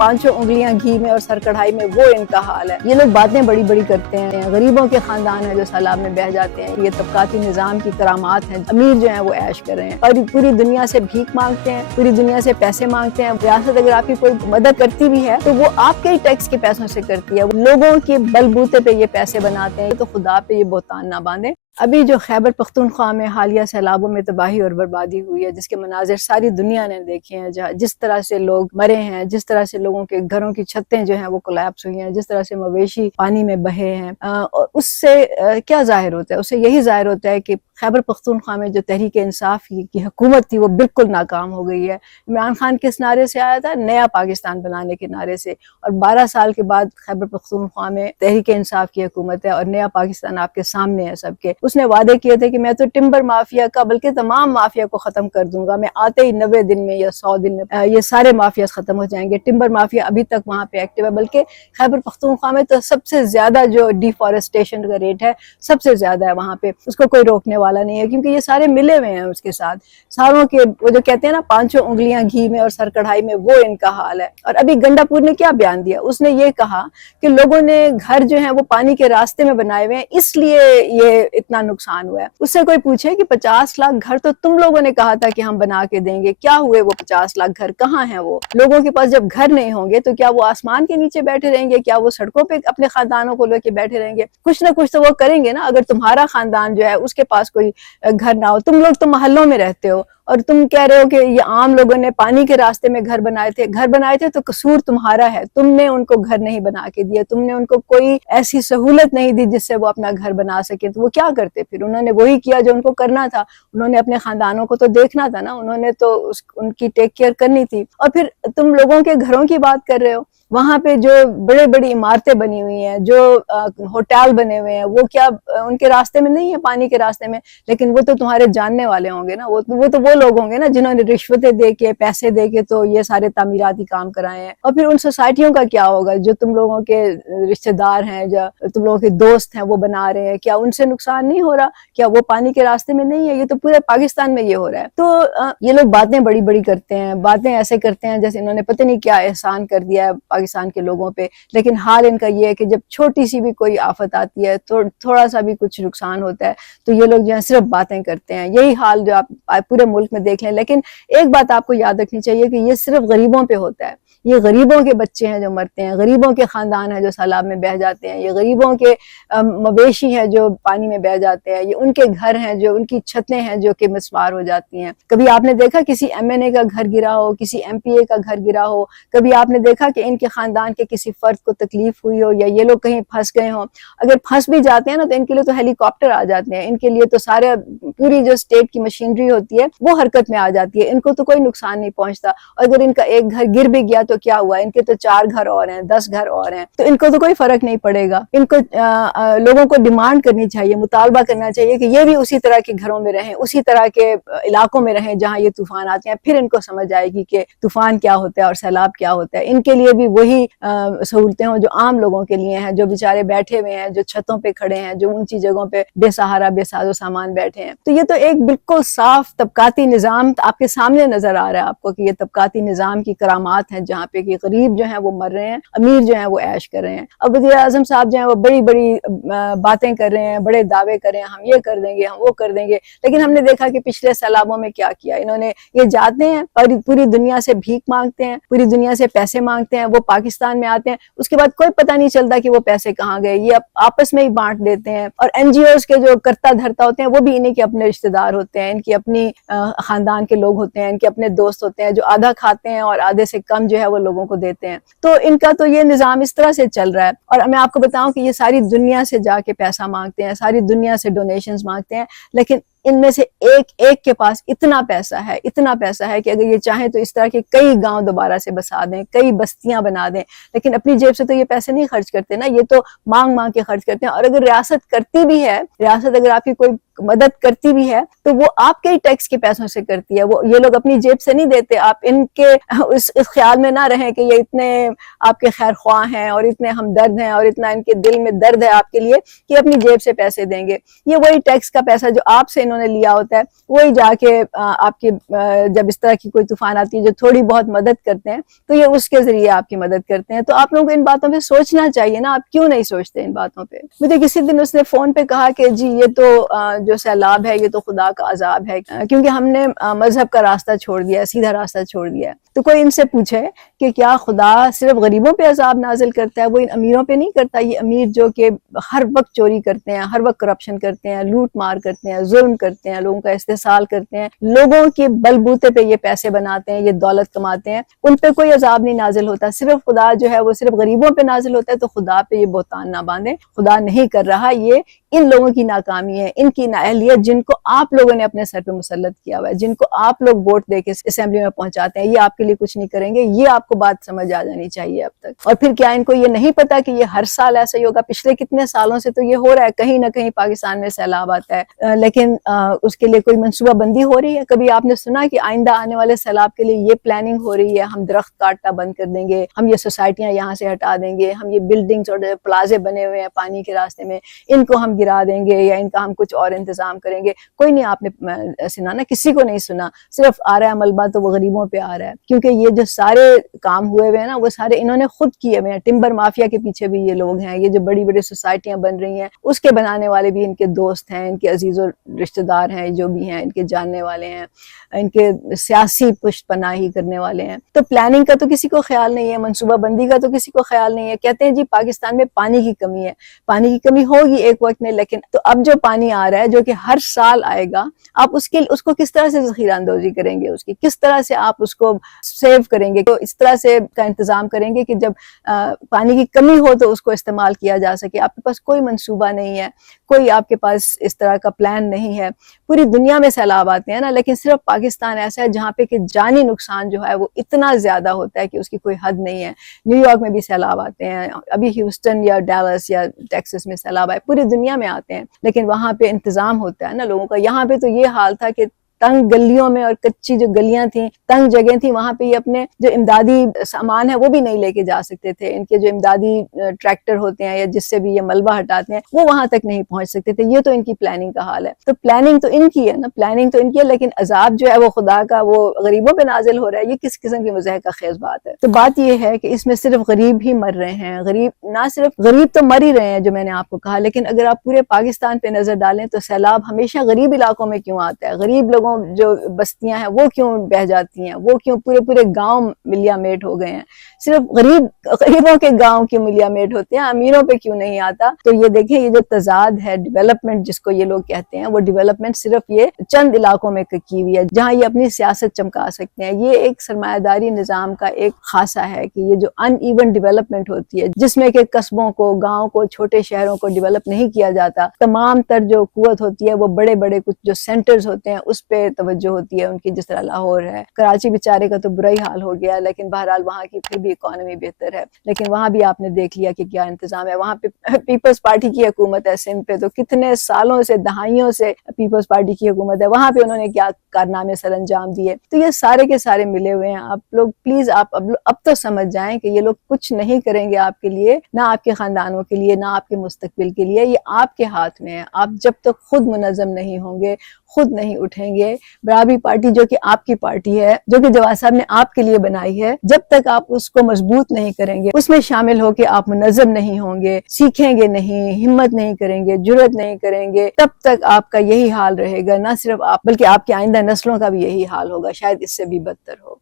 पांचों उंगलियां घी में और सर कढ़ाई में, वो इनका हाल है। ये लोग बातें बड़ी बड़ी करते हैं, गरीबों के खानदान है जो सैलाब में बह जाते हैं, ये तबकाती निजाम की करामात है, अमीर जो है वो ऐश कर रहे हैं और पूरी दुनिया से भीख मांगते हैं, पूरी दुनिया से पैसे मांगते हैं। रियासत अगर आपकी कोई मदद करती भी है तो वो आपके ही टैक्स के पैसों से करती है, लोगों के बलबूते पे ये पैसे बनाते हैं, तो खुदा पे ये बोतान ना बांधे। अभी जो खैबर पख्तूनख्वा में हालिया सैलाबों में तबाही और बर्बादी हुई है, जिसके मनाजिर सारी दुनिया ने देखे हैं, जहाँ जिस तरह से लोग मरे हैं, जिस तरह से लोगों के घरों की छतें जो हैं वो कोलैप्स हुई हैं, जिस तरह से मवेशी पानी में बहे हैं, और उससे क्या जाहिर होता है? उससे यही जाहिर होता है कि खैबर पख्तूनख्वा में जो तहरीक इंसाफ की हुकूमत थी वो बिल्कुल नाकाम हो गई है। इमरान खान किस नारे से आया था? नया पाकिस्तान बनाने के नारे से, और 12 साल के बाद खैबर पख्तूनख्वा में तहरीक इंसाफ की हुकूमत है और नया पाकिस्तान आपके सामने है सबके। उसने वादे किए थे कि मैं तो टिम्बर माफिया का बल्कि तमाम माफिया को खत्म कर दूंगा, मैं आते ही 90 दिन में या 100 दिन में ये सारे माफिया खत्म हो जाएंगे। टिम्बर माफिया अभी तक वहां पे एक्टिव है, बल्कि खैबर पख्तूनख्वा में तो सबसे ज्यादा जो डिफॉरेस्टेशन का रेट है सबसे ज्यादा है वहां पे, उसको कोई रोकने वाला नहीं है, क्योंकि ये सारे मिले हुए हैं उसके साथ। सारों के वो जो कहते हैं ना, पांचों उंगलियां घी में और सर कढ़ाई में, वो इनका हाल है। और अभी गंडापुर ने क्या बयान दिया? उसने ये कहा कि लोगों ने घर जो है वो पानी के रास्ते में बनाए हुए हैं, इसलिए ये इतना नुकसान हुआ है। उससे कोई पूछे कि 50 लाख घर तो तुम लोगों ने कहा था कि हम बना के देंगे, क्या हुए वो 50 लाख घर? कहाँ हैं वो? लोगों के पास जब घर नहीं होंगे तो क्या वो आसमान के नीचे बैठे रहेंगे? क्या वो सड़कों पे अपने खानदानों को लेके बैठे रहेंगे? कुछ ना कुछ तो वो करेंगे ना। अगर तुम्हारा खानदान जो है उसके पास कोई घर ना हो, तुम लोग तो मोहल्लों में रहते हो और तुम कह रहे हो कि ये आम लोगों ने पानी के रास्ते में घर बनाए थे तो कसूर तुम्हारा है। तुमने उनको घर नहीं बना के दिया, तुमने उनको कोई ऐसी सहूलत नहीं दी जिससे वो अपना घर बना सके। तो वो क्या करते? फिर उन्होंने वही किया जो उनको करना था, उन्होंने अपने खानदानों को तो देखना था ना, उन्होंने तो उनकी टेक केयर करनी थी। और फिर तुम लोगों के घरों की बात कर रहे हो, वहां पे जो बड़े बड़ी इमारतें बनी हुई हैं, जो होटल बने हुए हैं, वो क्या उनके रास्ते में नहीं है, पानी के रास्ते में? लेकिन वो तो तुम्हारे जानने वाले होंगे ना, वो लोग होंगे ना जिन्होंने रिश्वतें दे के, पैसे दे के तो ये सारे तामीराती काम कराए हैं। और फिर उन सोसाइटियों का क्या होगा जो तुम लोगों के रिश्तेदार हैं, जो तुम लोगों के दोस्त हैं वो बना रहे हैं? क्या उनसे नुकसान नहीं हो रहा? क्या वो पानी के रास्ते में नहीं है? ये तो पूरे पाकिस्तान में ये हो रहा है। तो ये लोग बातें बड़ी बड़ी करते हैं, बातें ऐसे करते हैं जैसे इन्होंने पता नहीं क्या एहसान कर दिया है पाकिस्तान के लोगों पे। लेकिन हाल इनका ये है कि जब छोटी सी भी कोई आफत आती है, तो थोड़ा सा भी कुछ नुकसान होता है, तो ये लोग जो है सिर्फ बातें करते हैं। यही हाल जो आप पूरे मुल्क में देख लें। लेकिन एक बात आपको याद रखनी चाहिए कि ये सिर्फ गरीबों पे होता है। ये गरीबों के बच्चे हैं जो मरते हैं, गरीबों के खानदान है जो सैलाब में बह जाते हैं, ये गरीबों के मवेशी हैं जो पानी में बह जाते हैं, ये उनके घर हैं जो, उनकी छतें हैं जो कि मिसमार हो जाती हैं। कभी आपने देखा किसी MNA का घर गिरा हो, किसी MPA का घर गिरा हो? कभी आपने देखा कि इनके खानदान के किसी फर्द को तकलीफ हुई हो, या ये लोग कहीं फंस गए हों? अगर फंस भी जाते हैं ना तो इनके लिए तो हेलीकॉप्टर आ जाते हैं, इनके लिए तो सारे पूरी जो स्टेट की मशीनरी होती है वो हरकत में आ जाती है, इनको तो कोई नुकसान नहीं पहुंचता। और अगर इनका एक घर गिर भी गया तो क्या हुआ? इनके तो 4 घर और हैं, 10 घर और हैं, तो इनको तो कोई फर्क नहीं पड़ेगा। इनको लोगों को डिमांड करनी चाहिए, मुतालबा करना चाहिए कि ये भी उसी तरह के घरों में रहें, उसी तरह के इलाकों में रहें जहां ये तूफान आते हैं। फिर इनको समझ आएगी कि तूफान क्या होता है और सैलाब क्या होता है। इनके लिए भी वही सहूलतें हों जो आम लोगों के लिए हैं, जो बेचारे बैठे हुए हैं, जो छतों पे खड़े हैं, जो ऊंची जगहों पे बेसहारा बेसाजो सामान बैठे हैं। तो ये तो एक बिल्कुल साफ तबकाती निजाम आपके सामने नजर आ रहा है आपको कि ये तबकाती निजाम की करामात है, जहाँ पे कि गरीब जो है वो मर रहे हैं, अमीर जो है वो ऐश कर रहे हैं। अब वज़ीर आज़म साहब जो है वो बड़ी बड़ी बातें कर रहे हैं, बड़े दावे कर रहे हैं, हम ये कर देंगे, हम वो कर देंगे। लेकिन हमने देखा कि पिछले सैलाबों में क्या किया इन्होंने। ये जाते हैं पूरी दुनिया से भीख मांगते हैं, पूरी दुनिया से पैसे मांगते हैं, वो पाकिस्तान में आते हैं, उसके बाद कोई पता नहीं चलता कि वो पैसे कहाँ गए, ये आपस में ही बांट देते हैं। और NGOs के जो करता धरता होते हैं वो भी इन्हीं के अपने रिश्तेदार होते हैं, इनकी अपनी खानदान के लोग होते हैं, इनके अपने दोस्त होते हैं, जो आधा खाते हैं और आधे से कम जो है वो लोगों को देते हैं। तो इनका तो ये निजाम इस तरह से चल रहा है। और मैं आपको बताऊं कि ये सारी दुनिया से जाके पैसा मांगते हैं, सारी दुनिया से डोनेशंस मांगते हैं, लेकिन इनमें से एक एक के पास इतना पैसा है, इतना पैसा है कि अगर ये चाहें तो इस तरह के कई गांव दोबारा से बसा दें, कई बस्तियां बना दें। लेकिन अपनी जेब से तो ये पैसे नहीं खर्च करते ना, ये तो मांग मांग के खर्च करते हैं। और अगर रियासत करती भी है, रियासत अगर आपकी कोई मदद करती भी है तो वो आपके ही टैक्स के पैसों से करती है, वो ये लोग अपनी जेब से नहीं देते। आप इनके इस ख्याल में ना रहें कि ये इतने आपके खैर ख्वाह हैं और इतने हमदर्द हैं और इतना इनके दिल में दर्द है आपके लिए कि अपनी जेब से पैसे देंगे। ये वही टैक्स का पैसा जो आपसे انہوں نے لیا ہوتا ہے وہی جا کے آپ کے جب اس طرح کی کوئی طوفان آتی ہے جو تھوڑی بہت مدد کرتے ہیں تو یہ اس کے ذریعے آپ کی مدد کرتے ہیں. تو آپ لوگوں کو ان باتوں پہ سوچنا چاہیے نا, آپ کیوں نہیں سوچتے ان باتوں پہ. مجھے کسی دن اس نے فون پہ کہا کہ جی یہ تو جو سیلاب ہے یہ تو خدا کا عذاب ہے کیونکہ ہم نے مذہب کا راستہ چھوڑ دیا, سیدھا راستہ چھوڑ دیا. تو کوئی ان سے پوچھے کہ کیا خدا صرف غریبوں پہ عذاب نازل کرتا ہے, وہ ان امیروں پہ نہیں کرتا؟ یہ امیر جو کہ ہر وقت چوری کرتے ہیں, ہر وقت کرپشن کرتے ہیں, لوٹ مار کرتے ہیں, ظلم کرتے ہیں, لوگوں کا استحصال کرتے ہیں, لوگوں کے بلبوتے پہ یہ پیسے بناتے ہیں, یہ دولت کماتے ہیں, ان پہ کوئی عذاب نہیں نازل ہوتا. صرف خدا جو ہے وہ صرف غریبوں پہ نازل ہوتا ہے. تو خدا پہ یہ بہتان نہ باندھیں, خدا نہیں کر رہا. یہ ان لوگوں کی ناکامی ہے, ان کی نااہلیت, جن کو آپ لوگوں نے اپنے سر پہ مسلط کیا ہوا ہے, جن کو آپ لوگ ووٹ دے کے اسمبلی میں پہنچاتے ہیں. یہ آپ کے لیے کچھ نہیں کریں گے, یہ آپ کو بات سمجھ آ جانی چاہیے اب تک. اور پھر کیا ان کو یہ نہیں پتا کہ یہ ہر سال ایسا ہی ہوگا؟ پچھلے کتنے سالوں سے تو یہ ہو رہا ہے, کہیں نہ کہیں پاکستان میں سیلاب آتا ہے, لیکن اس کے لیے کوئی منصوبہ بندی ہو رہی ہے؟ کبھی آپ نے سنا کہ آئندہ آنے والے سیلاب کے لیے یہ پلاننگ ہو رہی ہے, ہم درخت کاٹنا بند کر دیں گے, ہم یہ سوسائٹیاں یہاں سے ہٹا دیں گے, ہم یہ بلڈنگز اور پلازے بنے ہوئے ہیں پانی کے راستے میں ان کو ہم گرا دیں گے, یا ان کا ہم کچھ اور انتظام کریں گے؟ کوئی نہیں, آپ نے سنا نا, کسی کو نہیں سنا. صرف آ رہا ہے ملبہ تو وہ غریبوں پہ آ رہا ہے, کیونکہ یہ جو سارے کام ہوئے ہوئے ہیں نا وہ سارے انہوں نے خود کیے ہوئے ہیں. ٹمبر مافیا کے پیچھے بھی یہ لوگ ہیں. یہ جو بڑی بڑی سوسائٹیاں بن رہی ہیں اس کے بنانے والے بھی ان کے دوست ہیں, ان کے عزیز و رشتہ دار ہیں, جو بھی ہیں ان کے جاننے والے ہیں, ان کے سیاسی پشت پناہی کرنے والے ہیں. تو پلاننگ کا تو کسی کو خیال نہیں ہے, منصوبہ بندی کا تو کسی کو خیال نہیں ہے. کہتے ہیں جی پاکستان میں پانی کی کمی ہے. پانی کی کمی ہوگی ایک وقت میں, لیکن تو اب جو پانی آ رہا ہے جو کہ ہر سال آئے گا, آپ اس کو کس طرح سے ذخیرہ اندوزی کریں گے, اس کی کس طرح سے آپ اس کو سیو کریں گے, تو اس طرح سے کا انتظام کریں گے کہ جب پانی کی کمی ہو تو اس کو استعمال کیا جا سکے. آپ کے پاس کوئی منصوبہ نہیں ہے, کوئی آپ کے پاس اس طرح کا پلان نہیں ہے. پوری دنیا میں سیلاب آتے ہیں نا, لیکن صرف پاکستان ایسا ہے جہاں پہ کہ جانی نقصان جو ہے وہ اتنا زیادہ ہوتا ہے کہ اس کی کوئی حد نہیں ہے. نیو یارک میں بھی سیلاب آتے ہیں, ابھی ہیوسٹن یا ڈیلس یا ٹیکسس میں سیلاب آئے, پوری دنیا میں آتے ہیں, لیکن وہاں پہ انتظام ہوتا ہے نا لوگوں کا. یہاں پہ تو یہ حال تھا کہ تنگ گلیوں میں اور کچی جو گلیاں تھیں, تنگ جگہیں تھیں, وہاں پہ یہ اپنے جو امدادی سامان ہے وہ بھی نہیں لے کے جا سکتے تھے. ان کے جو امدادی ٹریکٹر ہوتے ہیں یا جس سے بھی یہ ملبہ ہٹاتے ہیں وہ وہاں تک نہیں پہنچ سکتے تھے. یہ تو ان کی پلاننگ کا حال ہے. تو پلاننگ تو ان کی ہے نا, پلاننگ تو ان کی ہے, لیکن عذاب جو ہے وہ خدا کا, وہ غریبوں پہ نازل ہو رہا ہے. یہ کس قسم کی مضحکہ خیز بات ہے؟ تو بات یہ ہے کہ اس میں صرف غریب ہی مر رہے ہیں. غریب نہ صرف غریب تو مر ہی رہے ہیں جو میں نے آپ کو کہا, لیکن اگر آپ پورے پاکستان پہ نظر ڈالیں تو سیلاب ہمیشہ غریب علاقوں میں کیوں آتا ہے؟ غریب لوگوں جو بستیاں ہیں وہ کیوں بہ جاتی ہیں, وہ کیوں پورے گاؤں ملیا میٹ ہو گئے ہیں؟ صرف غریبوں کے گاؤں کی ملیا میٹ ہوتے ہیں, امیروں پہ کیوں نہیں آتا؟ تو یہ دیکھیں, یہ جو تضاد ہے, ڈیولپمنٹ جس کو یہ لوگ کہتے ہیں, وہ ڈیولپمنٹ صرف یہ چند علاقوں میں کی ہوئی ہے جہاں یہ اپنی سیاست چمکا سکتے ہیں. یہ ایک سرمایہ داری نظام کا ایک خاصہ ہے کہ یہ جو ان ایون ڈیولپمنٹ ہوتی ہے, جس میں کہ قصبوں کو, گاؤں کو, چھوٹے شہروں کو ڈیولپ نہیں کیا جاتا, تمام تر جو قوت ہوتی ہے وہ بڑے بڑے کچھ جو سینٹرز ہوتے ہیں اس پہ توجہ ہوتی ہے ان کی, جس طرح لاہور ہے. کراچی بیچارے کا تو برا ہی حال ہو گیا, لیکن بہرحال وہاں کی پھر بھی اکانومی بہتر ہے. لیکن وہاں بھی آپ نے دیکھ لیا کہ کیا انتظام ہے. وہاں پہ پیپلز پارٹی کی حکومت ہے سندھ پہ, تو کتنے سالوں سے, دہائیوں سے پیپلز پارٹی کی حکومت ہے. وہاں پہ انہوں نے کیا کارنامے سر انجام دیے. تو یہ سارے کے سارے ملے ہوئے ہیں. آپ لوگ پلیز آپ اب تو سمجھ جائیں کہ یہ لوگ کچھ نہیں کریں گے آپ کے لیے, نہ آپ کے خاندانوں کے لیے, نہ آپ کے مستقبل کے لیے. یہ آپ کے ہاتھ میں ہے. آپ جب تک خود منظم نہیں ہوں گے, خود نہیں اٹھیں گے, برابری پارٹی جو کہ آپ کی پارٹی ہے, جو کہ جواد صاحب نے آپ کے لیے بنائی ہے, جب تک آپ اس کو مضبوط نہیں کریں گے, اس میں شامل ہو کے آپ منظم نہیں ہوں گے, سیکھیں گے نہیں, ہمت نہیں کریں گے, جرأت نہیں کریں گے, تب تک آپ کا یہی حال رہے گا. نہ صرف آپ بلکہ آپ کی آئندہ نسلوں کا بھی یہی حال ہوگا, شاید اس سے بھی بدتر ہو.